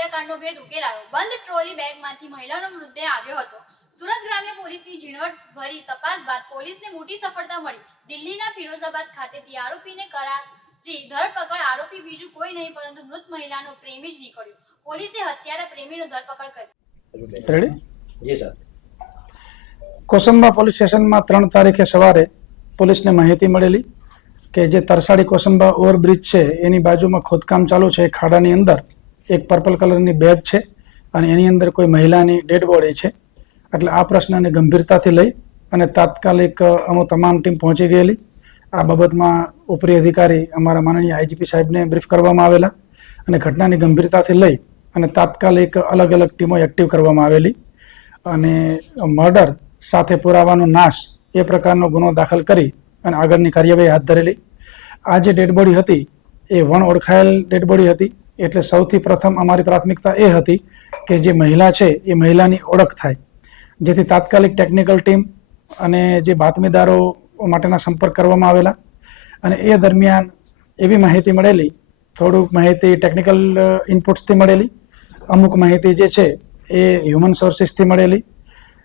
હત્યાકાંડનો ભેદ ઉકેલાયો. બંધ ટ્રોલી બેગમાંથી મહિલાનો મૃતદેહ આવ્યો હતો. સુરત ગ્રામ્ય પોલીસની ઝીણવટ ભરી તપાસ બાદ પોલીસને મોટી સફળતા મળી. દિલ્હીના ફિરોઝાબાદ ખાતેથી આરોપીને કરાતી ધરપકડ. આરોપી બીજું કોઈ નહીં પરંતુ મૃત મહિલાનો પ્રેમી જ નીકળ્યો. પોલીસે હત્યારા પ્રેમીનો ધરપકડ કરી જી સર કોસંબા પોલીસ સ્ટેશનમાં ત્રણ તારીખે સવારે પોલીસને માહિતી મળેલી કે જે તરસાડી કોસંબા ઓવરબ્રિજ છે એની બાજુમાં ખોદકામ ચાલુ છે. ખાડાની અંદર એક પર્પલ કલરની બેગ છે અને એની અંદર કોઈ મહિલાની ડેડ બોડી છે. એટલે આ પ્રશ્નને ગંભીરતાથી લઈ અને તાત્કાલિક અમો તમામ ટીમ પહોંચી ગયેલી. આ બાબતમાં ઉપરી અધિકારી અમારા માનનીય આઈજીપી સાહેબને બ્રીફ કરવામાં આવેલા અને ઘટનાની ગંભીરતાથી લઈ અને તાત્કાલિક અલગ અલગ ટીમો એક્ટિવ કરવામાં આવેલી. અને મર્ડર સાથે પુરાવાનો નાશ એ પ્રકારનો ગુનો દાખલ કરી અને આગળની કાર્યવાહી હાથ ધરેલી. આ જે ડેડ બોડી હતી એ વણ ઓળખાયેલ ડેડ બોડી હતી. એટલે સૌથી પ્રથમ અમારી પ્રાથમિકતા એ હતી કે જે મહિલા છે, એ મહિલાની ઓળખ થાય. જેથી તાત્કાલિક ટેકનિકલ ટીમ અને જે બાતમીદારો માટેના સંપર્ક કરવામાં આવેલા અને એ દરમિયાન એવી માહિતી મળેલી, થોડુંક માહિતી ટેકનિકલ ઇનપુટ્સથી મળેલી. અમુક માહિતી જે છે, એ હ્યુમન સોર્સિસથી મળેલી.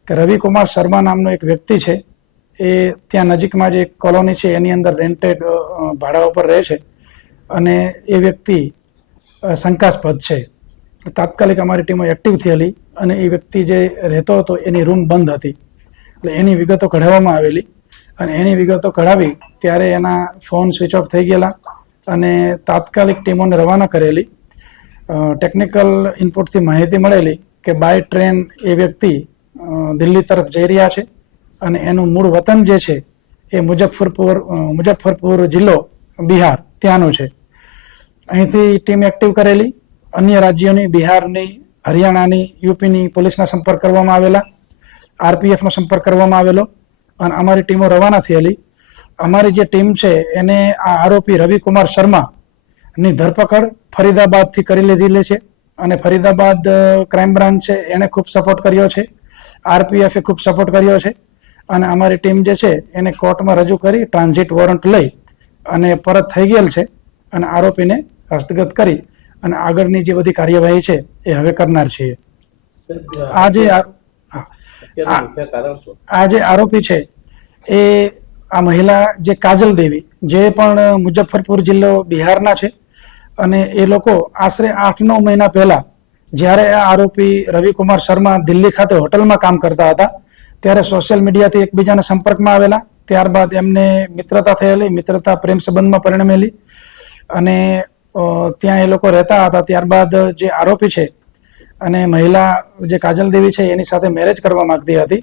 કે રવિકુમાર શર્મા નામનો એક વ્યક્તિ છે, એ ત્યાં નજીકમાં જે કોલોની છે, એની અંદર રેન્ટેડ ભાડા ઉપર રહે છે. અને એ વ્યક્તિ શંકાસ્પદ છે. તાત્કાલિક અમારી ટીમો એક્ટિવ થયેલી અને એ વ્યક્તિ જે રહેતો હતો એની રૂમ બંધ હતી. એટલે એની વિગતો કઢાવવામાં આવેલી અને એની વિગતો કઢાવી ત્યારે એના ફોન સ્વિચ ઓફ થઈ ગયેલા અને તાત્કાલિક ટીમોને રવાના કરેલી. ટેકનિકલ ઇનપુટથી માહિતી મળેલી કે બાય ટ્રેન એ વ્યક્તિ દિલ્હી તરફ જઈ રહ્યા છે અને એનું મૂળ વતન જે છે એ મુજફ્ફરપુર મુઝફ્ફરપુર જિલ્લો બિહાર. ત્યાંનો છે. અહીંથી ટીમ એક્ટિવ કરેલી. અન્ય રાજ્યોની, બિહારની, હરિયાણાની, યુપીની પોલીસના સંપર્ક કરવામાં આવેલા. આરપીએફનો સંપર્ક કરવામાં આવેલો. અને અમારી ટીમો રવાના થયેલી. અમારી જે ટીમ છે, એને આ આરોપી રવિકુમાર શર્મા ની ધરપકડ ફરીદાબાદથી કરી લીધેલી છે. અને ફરીદાબાદ ક્રાઇમ બ્રાન્ચ છે, એને ખૂબ સપોર્ટ કર્યો છે. આરપીએફે ખૂબ સપોર્ટ કર્યો છે. અને અમારી ટીમ જે છે, એને કોર્ટમાં રજૂ કરી ટ્રાન્ઝિટ વોરંટ લઈ અને પરત થઈ ગયેલ છે અને આરોપીને હસ્તગત કરી અને આગળની જે બધી કાર્યવાહી છે એ હવે કરનાર છીએ. આજે આ- જે આરોપી છે એ આ મહિલા જે કાજલ દેવી જે પણ મુઝફ્ફરપુર જિલ્લો બિહારના છે અને એ લોકો આશરે આઠ નવ મહિના પહેલા જ્યારે આ આરોપી રવિકુમાર શર્મા દિલ્હી ખાતે હોટલમાં કામ કરતા હતા ત્યારે સોશિયલ મીડિયાથી એકબીજાના સંપર્કમાં આવેલા ત્યારબાદ એમને મિત્રતા થયેલી, મિત્રતા પ્રેમ સંબંધમાં પરિણમેલી. અને ત્યાં એ લોકો રહેતા હતા. ત્યારબાદ જે આરોપી છે અને મહિલા જે કાજલ દેવી છે, એની સાથે મેરેજ કરવા માંગતી હતી.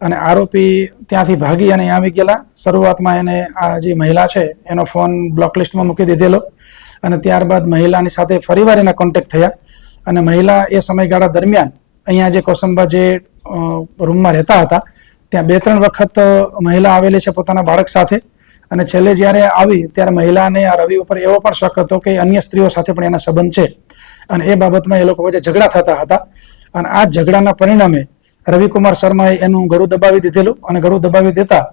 અને આરોપી ત્યાંથી ભાગી અને આવી ગયેલા. શરૂઆતમાં એને આ જે મહિલા છે, એનો ફોન બ્લોક લિસ્ટમાં મૂકી દીધેલો. અને ત્યારબાદ મહિલાની સાથે ફરીવાર એના કોન્ટેક્ટ થયા. અને મહિલા એ સમયગાળા દરમિયાન અહીંયા જે કોસંબા જે રૂમમાં રહેતા હતા ત્યાં બે ત્રણ વખત મહિલા આવેલી છે પોતાના બાળક સાથે. અને છેલ્લે જ્યારે આવી, ત્યારે મહિલાને આ રવિ ઉપર એવો પણ શક હતો કે અન્ય સ્ત્રીઓ સાથે પણ એના સંબંધ છે. અને એ બાબતમાં એ લોકો વચ્ચે ઝઘડા થતા હતા. અને આ ઝઘડાના પરિણામે રવિકુમાર શર્માએ એનું ગળું દબાવી દીધેલું. અને ગળું દબાવી દેતા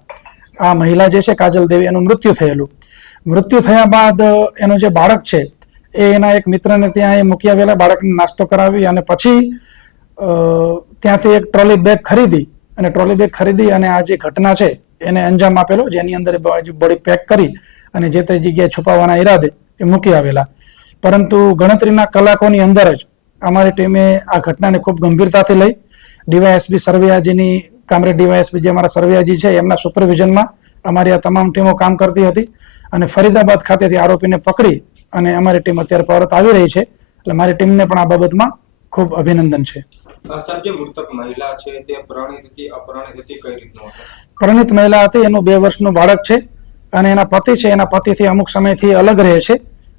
આ મહિલા જે છે, કાજલ દેવી, એનું મૃત્યુ થયેલું. મૃત્યુ થયા બાદ એનો જે બાળક છે, એ એના એક મિત્રને ત્યાં એ મૂકી આવેલા બાળકને નાસ્તો કરાવી અને પછી ત્યાંથી એક ટ્રોલી બેગ ખરીદી અને ટ્રોલી બેગ ખરીદી અને આ જે ઘટના છે એને અંજામ આપેલો, જેની અંદર બોડી પેક કરી અને જે તે જગ્યાએ છુપાવવાના ઈરાદે એ મૂકી આવેલા. પરંતુ ગણતરીના કલાકોની અંદર જ અમારી ટીમે આ ઘટનાને ખૂબ ગંભીરતાથી લઈ ડીવાયએસબી સરવૈયાજીની, કામરેડ ડીવાયએસબી જે અમારા સરવૈયાજી છે, એમના સુપરવિઝનમાં અમારી આ તમામ ટીમો કામ કરતી હતી અને ફરીદાબાદ ખાતેથી આરોપીને પકડી અને અમારી ટીમ અત્યારે પરત આવી રહી છે. એટલે મારી ટીમને પણ આ બાબતમાં ખૂબ અભિનંદન છે. સર જે મૃતક મહિલા છે તે પ્રણિત હતી અપરિણિત હતી કઈ રીતનું હતું? મહિલા હતી એનું બે વર્ષનું બાળક છે અને એના પતિ છે એના પતિથી અમુક સમયથી અલગ રહે છે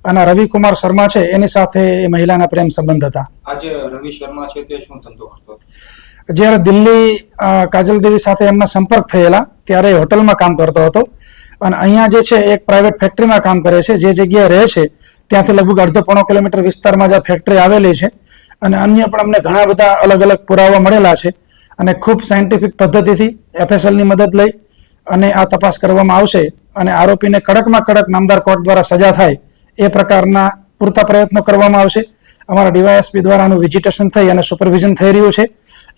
અને રવિકુમાર શર્મા છે એની સાથે એ મહિલાના પ્રેમ સંબંધ હતા. આજે રવિ શર્મા છે તે શું ધંધો કરતો જ્યારે દિલ્હી કાજલ દેવી સાથે એમના સંપર્ક થયેલા ત્યારે એ હોટલમાં કામ કરતો હતો અને અહીંયા જે છે એક પ્રાઇવેટ ફેક્ટરીમાં કામ કરે છે જે જગ્યાએ રહે છે ત્યાંથી લગભગ અડધો પોણો કિલોમીટર વિસ્તારમાં જે ફેક્ટરી આવેલી છે. અને અન્ય પણ અમને ઘણા બધા અલગ અલગ પુરાવા મળેલા છે અને ખૂબ સાયન્ટિફિક પદ્ધતિથી એફએસએલની મદદ લઈ અને આ તપાસ કરવામાં આવશે અને આરોપીને કડકમાં કડક નામદાર કોર્ટ દ્વારા સજા થાય એ પ્રકારના પૂરતા પ્રયત્નો કરવામાં આવશે. અમારા ડીવાયએસપી દ્વારાનું વિઝિટેશન થઈ અને સુપરવિઝન થઈ રહ્યું છે.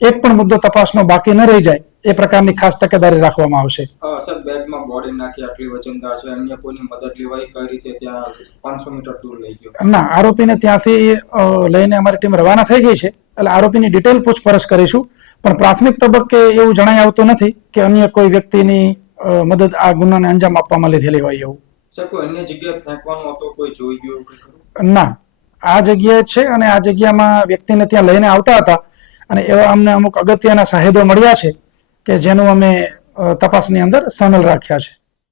એક પણ મુદ્દો તપાસનો બાકી ન રહી જાય એ પ્રકારની ખાસ તકેદારી રાખવામાં આવશે. સર બેગમાં બોડી નાખી આટલી વજનદાર છે અન્ય કોઈની મદદ લેવાય? કઈ રીતે ત્યાં પાંચસો મીટર દૂર લઈ ગયો? ના આરોપીને ત્યાંથી લઈને અમારી ટીમ રવાના થઈ ગઈ છે એટલે આરોપીની ડિટેલ પૂછપરછ કરીશું. પણ પ્રાથમિક તબક્કે એવું જણાઈ આવતું નથી કે અન્ય કોઈ વ્યક્તિની મદદ આ ગુનાને અંજામ આપવામાં લીધેલી હોય એવું. સર કોઈ અન્ય જગ્યાએ ફેંકવાનું હતો કોઈ જોઈ ગયું? ના આ જગ્યાએ છે અને આ જગ્યામાં વ્યક્તિને ત્યાં લઈને આવતા હતા. અને એવા અમને અમુક અગત્યના સાહેદો મળ્યા છે કે જેનું અમે તપાસની અંદર સામેલ રાખ્યા છે.